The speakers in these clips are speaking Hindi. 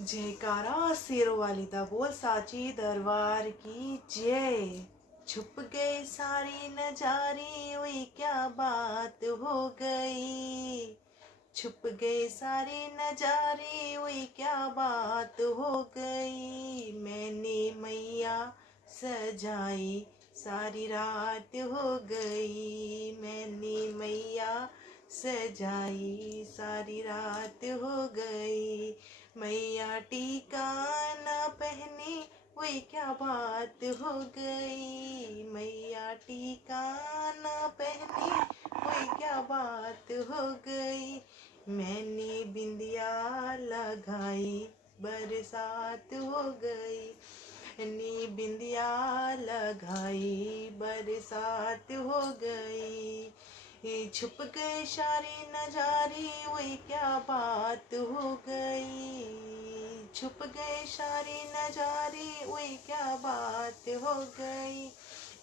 जयकारा शेरों वाली दा बोल साची दरबार की जय। छुप गए सारे नजारे, ओए क्या बात हो गई। छुप गए सारे नजारे, ओए क्या बात हो गई। मैंने मैया सजाई, सारी रात हो गई। मैंने मैया सजाई, सारी रात हो गई। मैया टीका ना पहने, वही क्या बात हो गई। मैया टीका ना पहने, वही क्या बात हो गई। मैंने बिंदिया लगाई, बरसात हो गई। मैंने बिंदिया लगाई, बरसात हो गई। छुप गए सारे नजारे, वही क्या बात हो गई। छुप गए सारे नजारे, वही क्या बात हो गई।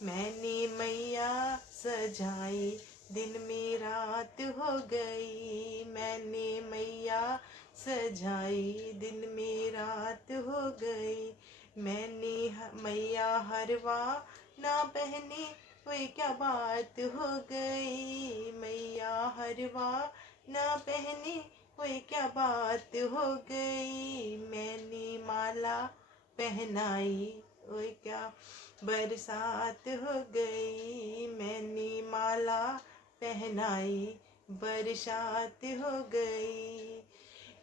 मैंने मैया सजाई, दिन में रात हो गई। मैंने मैया सजाई, दिन में रात हो गई। मैंने मैया हरवा ना पहने, वही क्या बात हो गई। मैया हरवा ना पहने, वही क्या बात हो गई। मैंने माला पहनाई, वही क्या बरसात हो गई। मैंने माला पहनाई, बरसात हो गई।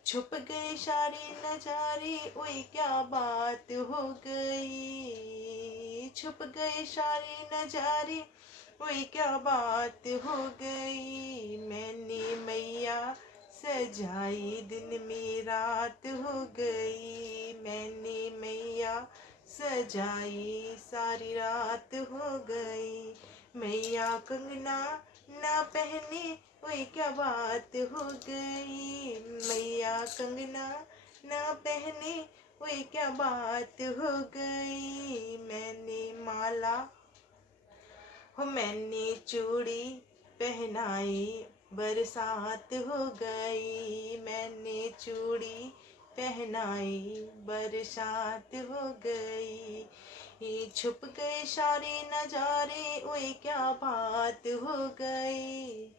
छुप गए सारे नजारे, ओए क्या बात हो गई। छुप गए सारे नजारे, ओए क्या बात हो गई। मैंने मैया सजाई, दिन में रात हो गई। मैंने मैया सजाई, सारी रात हो गई। मैया कंगना ना पहने, वही क्या बात हो गई। मैया कंगना ना पहने, वही क्या बात हो गई। मैंने माला मैंने चूड़ी पहनाई, बरसात हो गई। मैंने चूड़ी पहनाई, बरसात हो गई। छुप गए सारे नजारे, ओए क्या बात हो गई।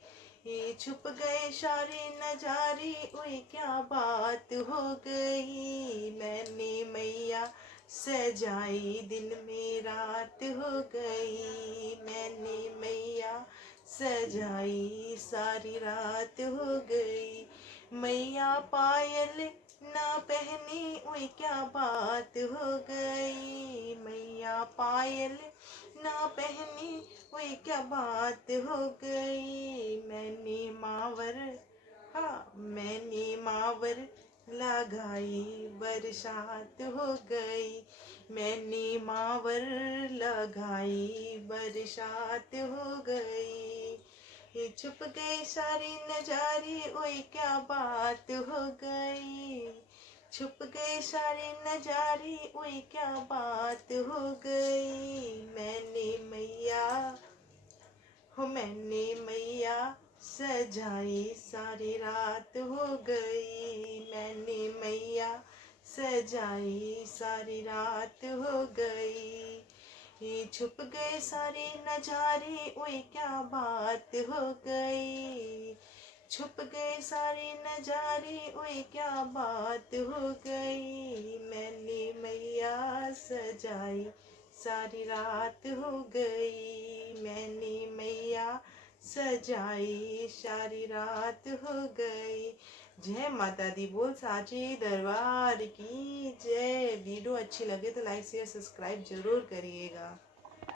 छुप गए सारे नजारे, ओए क्या बात हो गई। मैंने मैया सजाई, दिन में रात हो गई। मैंने मैया सजाई, सारी रात हो गई। मैया पायल ना पहने, ओए क्या बात हो गई। मैया पायल ना पहने, ओए क्या बात हो गई। मैंने मावर मैंने मावर लगाई, बरसात हो गई। मैंने मावर लगाई, बरसात हो गई। छुप गए सारे नजारे, ओए क्या बात हो गई। छुप गए सारे नजारे, ओए क्या बात हो गई। मैंने मैया सजाई, सारी रात हो गई। मैंने मैया सजाई, सारी रात हो गई। छुप गए सारे नजारे, ओए क्या बात हो गई। छुप गए सारे नजारे, ओए क्या बात हो गई। मैंने मैया सजाई, सारी रात हो गई। मैंने मैया सजाई, सारी रात हो गई। जय माता दी बोल साची दरबार की जय। वीडियो अच्छी लगे तो लाइक शेयर सब्सक्राइब जरूर करिएगा।